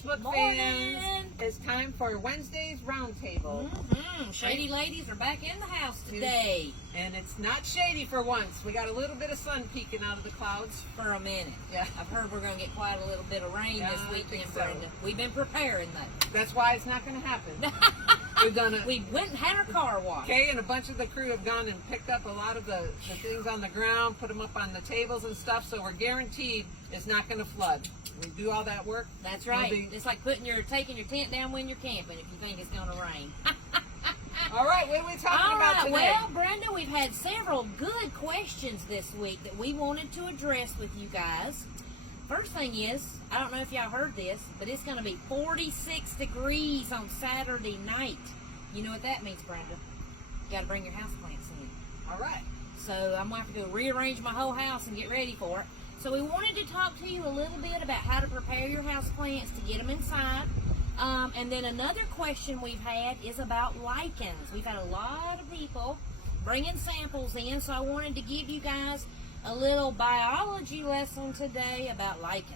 Facebook fans. It's time for Wednesday's Roundtable. Shady ladies are back in the house today. And it's not shady for once. We got a little bit of sun peeking out of the clouds. For a minute. Yeah. I've heard we're going to get quite a little bit of rain this weekend, so. Brenda. We've been preparing that. That's why it's not going to happen. We went and had our car washed. Kay and a bunch of the crew have gone and picked up a lot of the things on the ground, put them up on the tables and stuff, so we're guaranteed it's not going to flood. We do all that work. That's right. It's like taking your tent down when you're camping if you think it's going to rain. All right, what are we talking about today? Well, Brenda, we've had several good questions this week that we wanted to address with you guys. First thing is, I don't know if y'all heard this, but it's going to be 46 degrees on Saturday night. You know what that means, Brenda? You got to bring your houseplants in. All right. So I'm going to have to go rearrange my whole house and get ready for it. So we wanted to talk to you a little bit about how to prepare your houseplants to get them inside. And then another question we've had is about lichens. We've had a lot of people bringing samples in, so I wanted to give you guys a little biology lesson today about lichens.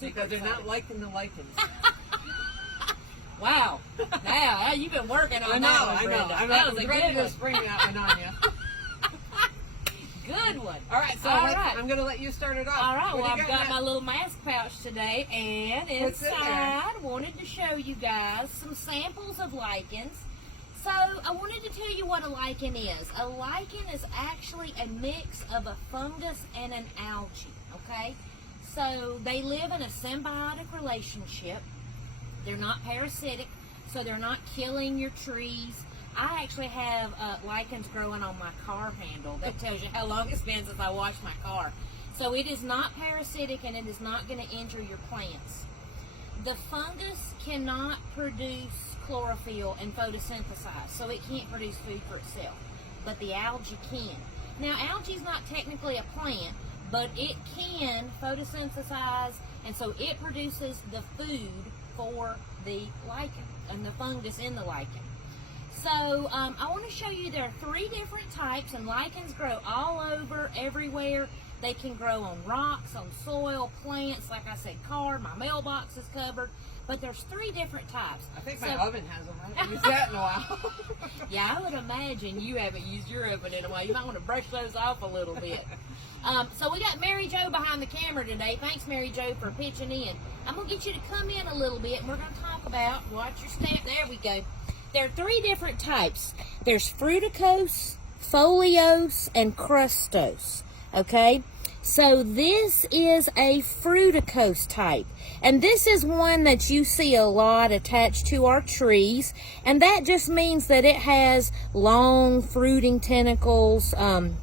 Because they're not liking the lichens. Wow. Now, you've been working on that one, Brenda. I know. That was a ready good to one. spring that one on you. Good one. All right, so I'm going to let you start it off. All right, well, I've got my little mask pouch today, and inside I wanted to show you guys some samples of lichens. So I wanted to tell you what a lichen is. A lichen is actually a mix of a fungus and an algae, okay? So they live in a symbiotic relationship. They're not parasitic, so they're not killing your trees. I actually have lichens growing on my car handle. That tells you how long it's been since I washed my car. So it is not parasitic and it is not going to injure your plants. The fungus cannot produce chlorophyll and photosynthesize, so it can't produce food for itself. But the algae can. Now, algae is not technically a plant, but it can photosynthesize, and so it produces the food for the lichen and the fungus in the lichen. So I want to show you there are 3 different types, and lichens grow all over, everywhere. They can grow on rocks, on soil, plants, like I said, car, my mailbox is covered. But there's 3 different types. I think my oven has them. I haven't used that in a while. Yeah, I would imagine you haven't used your oven in a while. You might want to brush those off a little bit. So we got Mary Jo behind the camera today. Thanks, Mary Jo, for pitching in. I'm going to get you to come in a little bit, and we're going to talk about, watch your step, there we go. There are 3 different types. There's Fruticos, Folios, and Crustos, okay? So this is a Fruticos type, and this is one that you see a lot attached to our trees, and that just means that it has long fruiting tentacles, and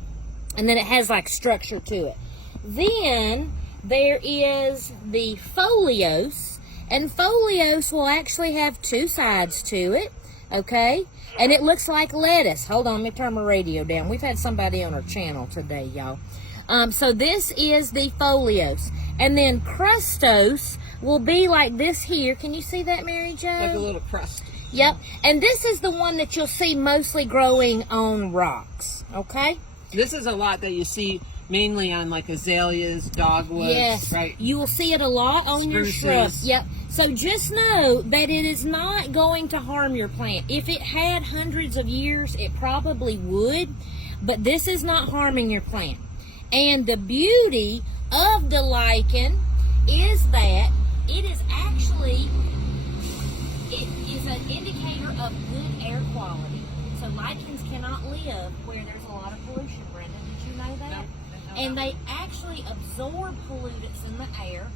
then it has like structure to it. Then there is the Folios, and Folios will actually have 2 sides to it. Okay, and it looks like lettuce. Hold on, let me turn my radio down. We've had somebody on our channel today, y'all. So this is the Folios. And then Crustos will be like this here. Can you see that, Mary Jo? Like a little crust. Yep, and this is the one that you'll see mostly growing on rocks, okay? This is a lot that you see mainly on like azaleas, dogwoods, yes, right? You will see it a lot on your shrubs. Yep. So just know that it is not going to harm your plant. If it had hundreds of years, it probably would, but this is not harming your plant. And the beauty of the lichen is that it is actually, it is an indicator of good air quality. So lichens cannot live where there's a lot of pollution, Brenda. Did you know that? No. And they actually absorb pollutants in the air.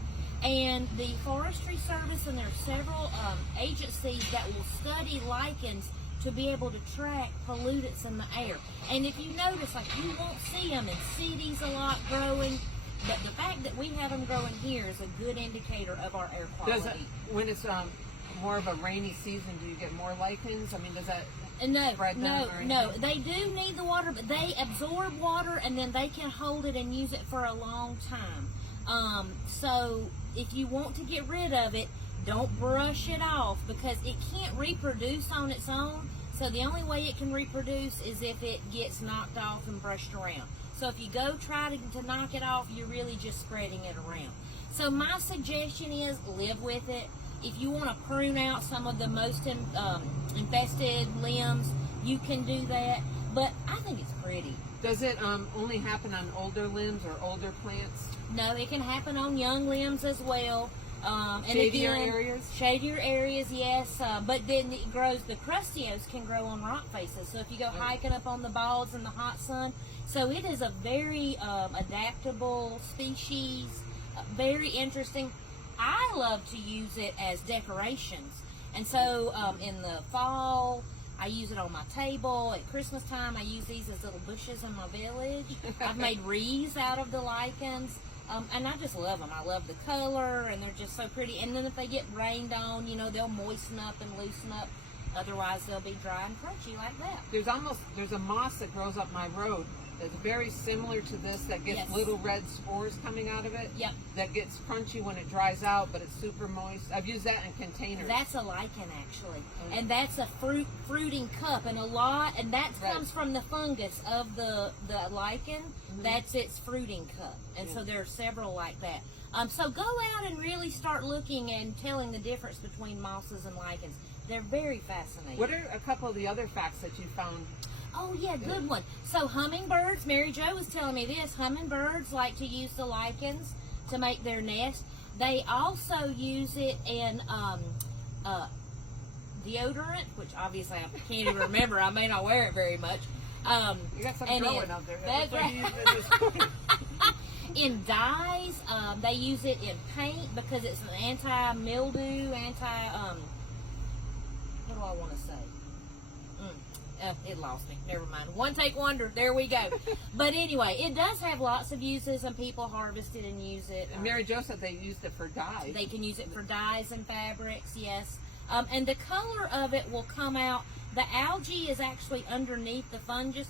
And the Forestry Service, and there are several agencies that will study lichens to be able to track pollutants in the air. And if you notice, like, you won't see them in cities a lot growing, but the fact that we have them growing here is a good indicator of our air quality. When it's more of a rainy season, do you get more lichens? I mean, does that spread them or anything? No. They do need the water, but they absorb water, and then they can hold it and use it for a long time. So if you want to get rid of it, don't brush it off, because it can't reproduce on its own. So the only way it can reproduce is if it gets knocked off and brushed around. So if you go try to knock it off, you're really just spreading it around. So my suggestion is live with it. if you want to prune out some of the most infested limbs, you can do that. But I think it's pretty. Does it only happen on older limbs or older plants? No, it can happen on young limbs as well. And Shadier again, areas? Shadier areas, yes. But then it grows, the Crustos can grow on rock faces. So if you go hiking up on the balds in the hot sun, so it is a very adaptable species, very interesting. I love to use it as decorations. And so in the fall, I use it on my table. At Christmas time, I use these as little bushes in my village. I've made wreaths out of the lichens. And I just love them. I love the color, and they're just so pretty. And then if they get rained on, you know, they'll moisten up and loosen up. Otherwise, they'll be dry and crunchy like that. There's a moss that grows up my road that's very similar to this that gets little red spores coming out of it. Yep. That gets crunchy when it dries out, but it's super moist. I've used that in containers. That's a lichen, actually. And that's a fruiting cup. And that comes from the fungus of the lichen. That's its fruiting cup. And so there are several like that. So go out and really start looking and telling the difference between mosses and lichens. They're very fascinating. What are a couple of the other facts that you found? Oh, yeah, good one. So hummingbirds, Mary Jo was telling me this, hummingbirds like to use the lichens to make their nest. They also use it in deodorant, which obviously I can't even remember. I may not wear it very much. You got some growing out there. That's right. In dyes, they use it in paint because it's an anti-mildew, what do I want to say? It lost me. Never mind. One take wonder. There we go. But anyway, it does have lots of uses, and people harvest it and use it. And Mary Jo said they used it for dyes. They can use it for dyes and fabrics, yes. And the color of it will come out. The algae is actually underneath the fungi,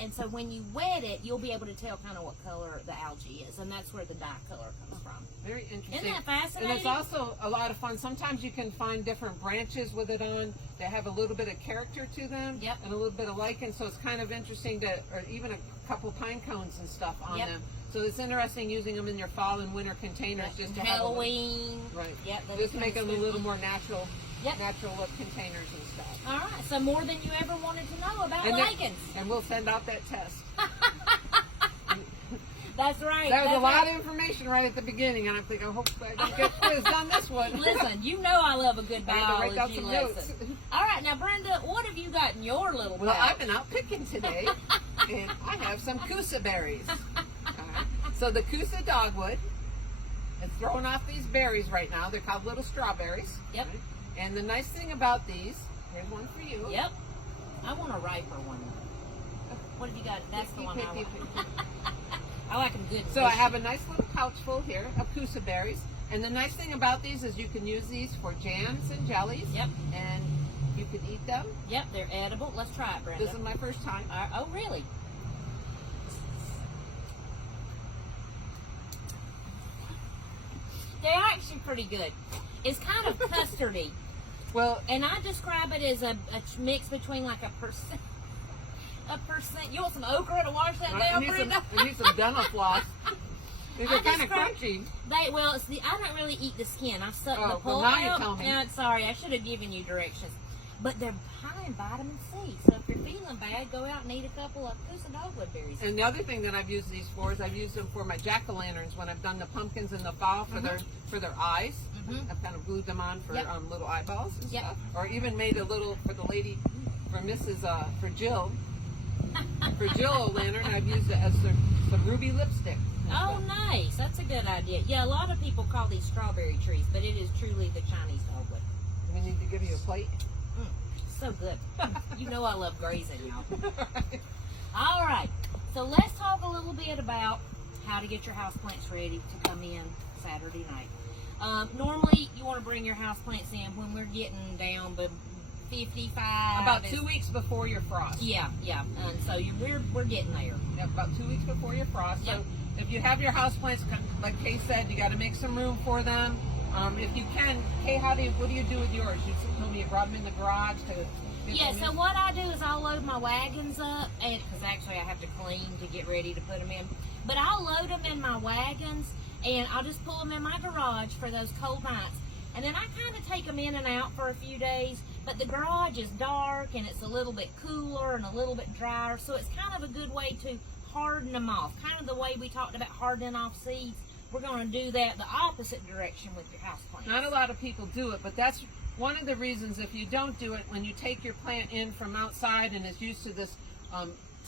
and so when you wet it, you'll be able to tell kind of what color the algae is, and that's where the dye color comes from. Very interesting. Isn't that fascinating? And it's also a lot of fun. Sometimes you can find different branches with it on. They have a little bit of character to them, and a little bit of lichen, so it's kind of interesting or even a couple pine cones and stuff on them. So it's interesting using them in your fall and winter containers just to Halloween. Right. Yep. Just make them a little more natural look containers and stuff. All right. So more than you ever wanted to know about lichens. And we'll send out that test. That's right. That was a lot of information right at the beginning, and I'm thinking, hopefully I don't get quizzed on this one. Listen, you know I love a good biology write down some lesson. notes. All right, now Brenda, what have you got in your little Well, pouch? I've been out picking today, and I have some Kusa berries. So the Kusa dogwood is throwing off these berries right now. They're called little strawberries. Yep. Right? And the nice thing about these, here's one for you. Yep. I want a riper one. What have you got? That's the one I want. I like them good. So I have a nice little pouch full here of Kusa berries. And the nice thing about these is you can use these for jams and jellies. Yep. And you can eat them. Yep, they're edible. Let's try it, Brenda. This is my first time. Oh, really? They're actually pretty good. It's kind of custardy. Well, and I describe it as a mix between like a percent. You want some okra to wash that down, Brenda? I need some dental floss. These are kind of crunchy. I don't really eat the skin. I suck the pulp now out. you tell me. No, sorry, I should have given you directions. But they're high in vitamin C. So if you're feeling bad, go out and eat a couple of Kusa dogwood berries. And the other thing that I've used these for is I've used them for my jack-o'-lanterns when I've done the pumpkins in the fall for their eyes. I've kind of glued them on for little eyeballs and stuff. Or even made a little for the lady, for Jill. For Jill O'Lantern, I've used it as some ruby lipstick. Oh, nice. That's a good idea. Yeah, a lot of people call these strawberry trees, but it is truly the Chinese dogwood. We need to give you a plate. So good. You know I love grazing, y'all. All right. So let's talk a little bit about how to get your houseplants ready to come in Saturday night. Normally, you want to bring your houseplants in when we're getting down to 55. About 2 weeks before your frost. Yeah. And so we're getting there. Yep, about 2 weeks before your frost. So if you have your houseplants, like Kay said, you got to make some room for them. If you can, Kay, what do you do with yours? You told me you brought them in the garage to. So what I do is I'll load my wagons up, and because actually I have to clean to get ready to put them in. But I'll load them in my wagons, and I'll just pull them in my garage for those cold nights. And then I kind of take them in and out for a few days, but the garage is dark and it's a little bit cooler and a little bit drier, so it's kind of a good way to harden them off. Kind of the way we talked about hardening off seeds. We're going to do that the opposite direction with your houseplants. Not a lot of people do it, but that's one of the reasons. If you don't do it, when you take your plant in from outside and is used to this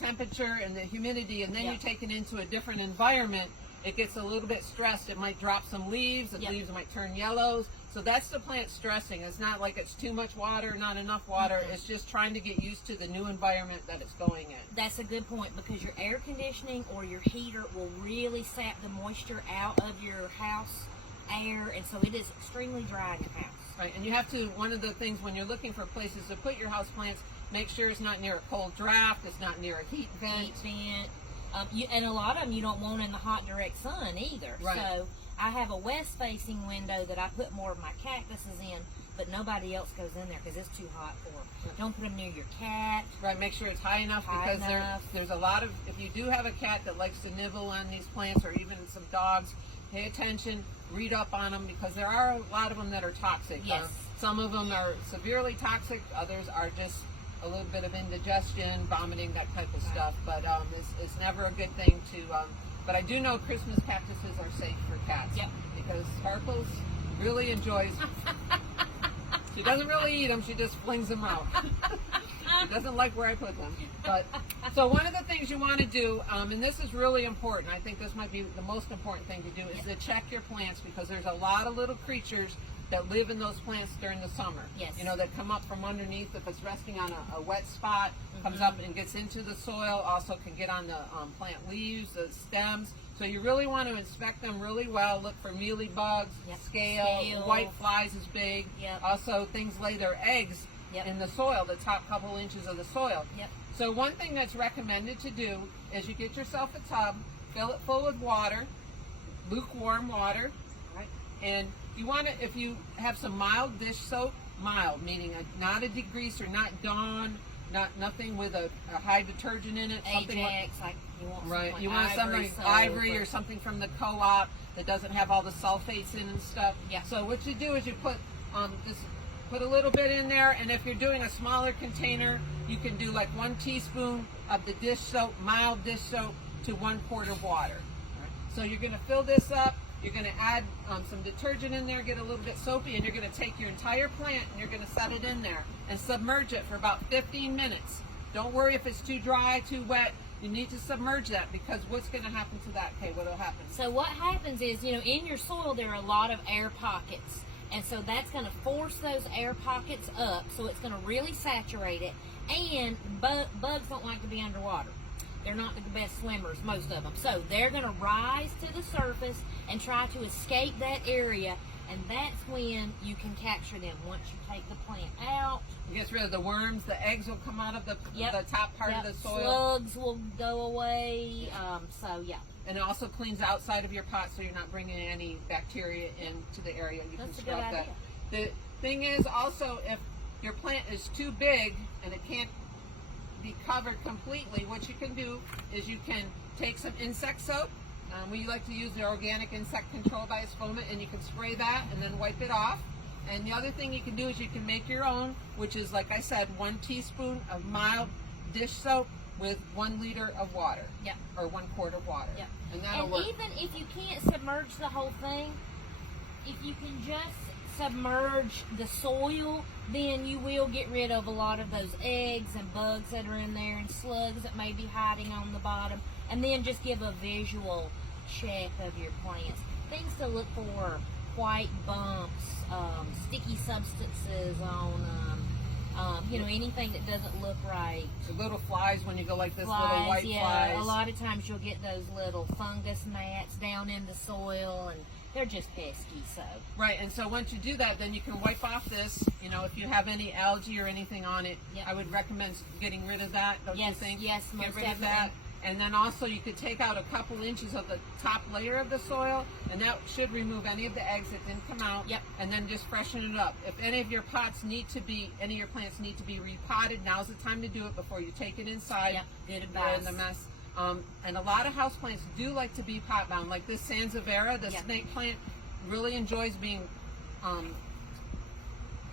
temperature and the humidity, and then you take it into a different environment, it gets a little bit stressed. It might drop some leaves. The leaves might turn yellows. So that's the plant stressing. It's not like it's too much water, not enough water. It's just trying to get used to the new environment that it's going in. That's a good point, because your air conditioning or your heater will really sap the moisture out of your house air, and so it is extremely dry in your house. Right, and you have to, one of the things when you're looking for places to put your house plants, make sure it's not near a cold draft, it's not near a heat vent. And a lot of them you don't want in the hot direct sun either. Right. So I have a west-facing window that I put more of my cactuses in, but nobody else goes in there because it's too hot for them. Don't put them near your cat. Right, make sure it's high enough, because there's a lot of, if you do have a cat that likes to nibble on these plants, or even some dogs, pay attention, read up on them, because there are a lot of them that are toxic. Yes. Some of them are severely toxic, others are just a little bit of indigestion, vomiting, that type of stuff, but it's never a good thing to, but I do know Christmas cactuses are safe for cats, because Sparkles really enjoys, she doesn't really eat them, she just flings them out. She doesn't like where I put them. But so one of the things you want to do, and this is really important, I think this might be the most important thing to do, is to check your plants, because there's a lot of little creatures that live in those plants during the summer. Yes. You know, that come up from underneath. If it's resting on a wet spot, comes up and gets into the soil, also can get on the plant leaves, the stems. So you really want to inspect them really well. Look for mealy bugs, scale, white flies is big. Also, things lay their eggs in the soil, the top couple inches of the soil. So one thing that's recommended to do is you get yourself a tub, fill it full with water, lukewarm water, right? And you want to, if you have some mild dish soap, mild meaning not a degreaser, not Dawn, nothing with a high detergent in it. Something Ajax, like you want right. Like you want something like Ivory or something from the co-op that doesn't have all the sulfates in and stuff. So what you do is you put just put a little bit in there, and if you're doing a smaller container, you can do like 1 teaspoon of the dish soap, mild dish soap, to 1 quart of water. So you're going to fill this up. You're going to add some detergent in there, get a little bit soapy, and you're going to take your entire plant and you're going to set it in there and submerge it for about 15 minutes. Don't worry if it's too dry, too wet. You need to submerge that, because what's going to happen to that, Kay? What will happen? So what happens is, you know, in your soil there are a lot of air pockets. And so that's going to force those air pockets up, so it's going to really saturate it. And bugs don't like to be underwater. They're not the best swimmers, most of them. So they're going to rise to the surface and try to escape that area, and that's when you can capture them. Once you take the plant out, it gets rid of the worms. The eggs will come out of the top part of the soil. Slugs will go away. And it also cleans the outside of your pot, so you're not bringing any bacteria into the area. You That's can a good scrub that. idea. The thing is also, if your plant is too big and it can't be covered completely, what you can do is you can take some insect soap. We like to use the organic insect control by Espoma, and you can spray that and then wipe it off. And the other thing you can do is you can make your own, which is, like I said, 1 teaspoon of mild dish soap with 1 liter of water. Or 1 quart of water. And that'll work. Even if you can't submerge the whole thing, if you can just submerge the soil, then you will get rid of a lot of those eggs and bugs that are in there and slugs that may be hiding on the bottom. And then just give a visual check of your plants. Things to look for: white bumps, sticky substances on you know, anything that doesn't look right. The little flies, when you go like this, little white flies. A lot of times you'll get those little fungus gnats down in the soil, and they're just pesky. So right, and so once you do that, then you can wipe off this. You know, if you have any algae or anything on it, I would recommend getting rid of that. Don't you think? Yes, get most rid of that. And then also you could take out a couple inches of the top layer of the soil, and that should remove any of the eggs that didn't come out. And then just freshen it up. If any of your plants need to be repotted, now's the time to do it before you take it inside. Good advice. They're in the mess. And a lot of houseplants do like to be pot bound. Like this Sansevieria, the snake plant, really enjoys being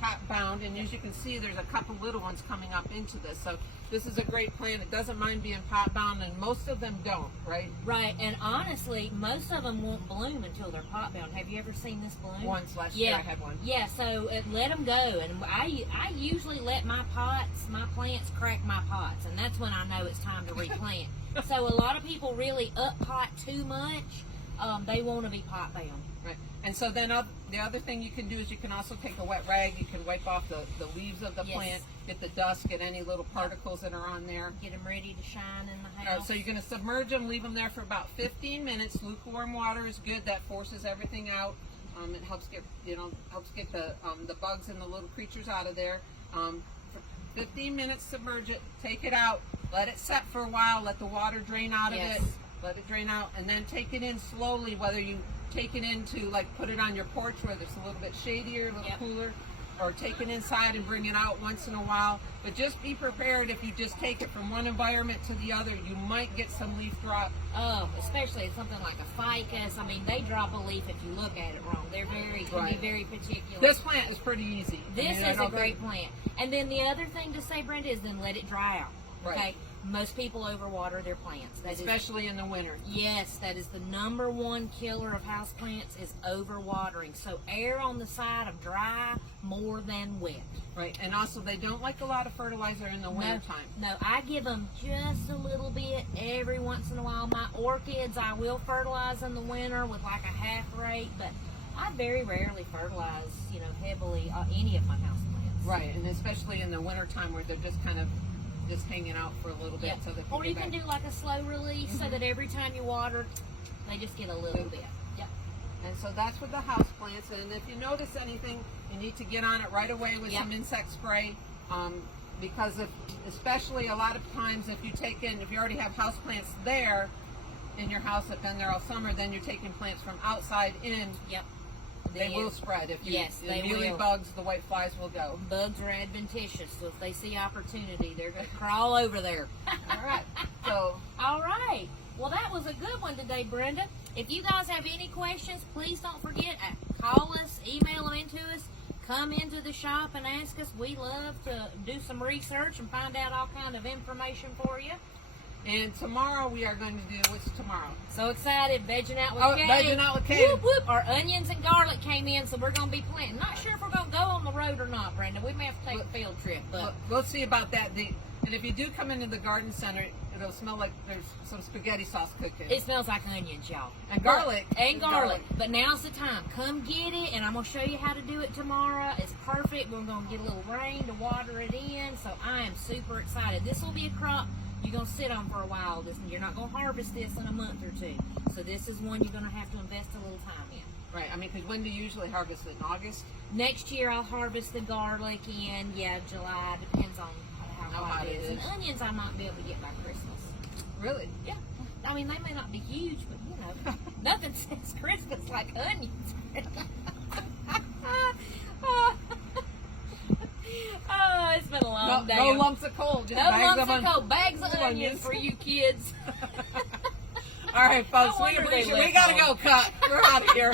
pot bound, and as you can see, there's a couple little ones coming up into this. So this is a great plant. It doesn't mind being pot bound, and most of them don't, right? Right, and honestly, most of them won't bloom until they're pot bound. Have you ever seen this bloom? Once last year I had one. Yeah, so let them go, and I usually let my plants crack my pots, and that's when I know it's time to replant. So a lot of people really up pot too much. They want to be pot bound. Right. And so then the other thing you can do is you can also take a wet rag. You can wipe off the leaves of the plant, get the dust, get any little particles that are on there. Get them ready to shine in the house. So you're going to submerge them, leave them there for about 15 minutes. Lukewarm water is good. That forces everything out. It helps get the bugs and the little creatures out of there. For 15 minutes, submerge it, take it out, let it set for a while, let the water drain out of it. Let it drain out, and then take it in slowly, whether you take it into, like, put it on your porch where it's a little bit shadier, a little cooler, or take it inside and bring it out once in a while. But just be prepared. If you just take it from one environment to the other, you might get some leaf drop. Oh, especially something like a ficus. I mean, they drop a leaf if you look at it wrong. They're can be very particular. This plant is pretty easy. This is a great plant. And then the other thing to say, Brenda, is then let it dry out. Right. Okay? Most people overwater their plants. Especially in the winter. Yes, that is the number one killer of houseplants is overwatering. So err on the side of dry more than wet. Right, and also they don't like a lot of fertilizer in the wintertime. No, I give them just a little bit every once in a while. My orchids, I will fertilize in the winter with like a half rate, but I very rarely fertilize, heavily any of my houseplants. Right, and especially in the wintertime where they're just kind of hanging out for a little bit. So they or you can do like a slow release so that every time you water, they just get a little bit. Yep. And so that's with the house plants. And if you notice anything, you need to get on it right away with some insect spray. Because especially a lot of times if you already have house plants there in your house that have been there all summer, then you're taking plants from outside in. Yep. They will spread. If you, yes, they mealy will. Bugs, the white flies will go. Bugs are adventitious, so if they see opportunity, they're going to crawl over there. All right. All right. Well, that was a good one today, Brenda. If you guys have any questions, please don't forget, call us, email them into us, come into the shop and ask us. We love to do some research and find out all kind of information for you. And tomorrow we are going to do, what's tomorrow? So excited, vegging out with Kay. Vegging out with Kay. Whoop, whoop. Our onions and garlic came in, so we're going to be planting. Not sure if we're going to go on the road or not, Brenda. We may have to take a field trip. But we'll see about that. And if you do come into the garden center, it'll smell like there's some spaghetti sauce cooking. It smells like onions, y'all. And garlic. And garlic. But now's the time. Come get it, and I'm going to show you how to do it tomorrow. It's perfect. We're going to get a little rain to water it in, so I am super excited. This will be a crop you're going to sit on for a while. You're not going to harvest this in a month or two. So this is one you're going to have to invest a little time in. Right. I mean, because when do you usually harvest it? In August? Next year I'll harvest the garlic in, July. Depends on how hot it is. And onions I might be able to get by Christmas. Really? Yeah. I mean, they may not be huge, but, nothing says Christmas like onions. Oh, it's been a long day. No lumps of coal. Just no bags lumps of coal. Bags of onions for you kids. All right, folks. We got to go cut. We're out of here.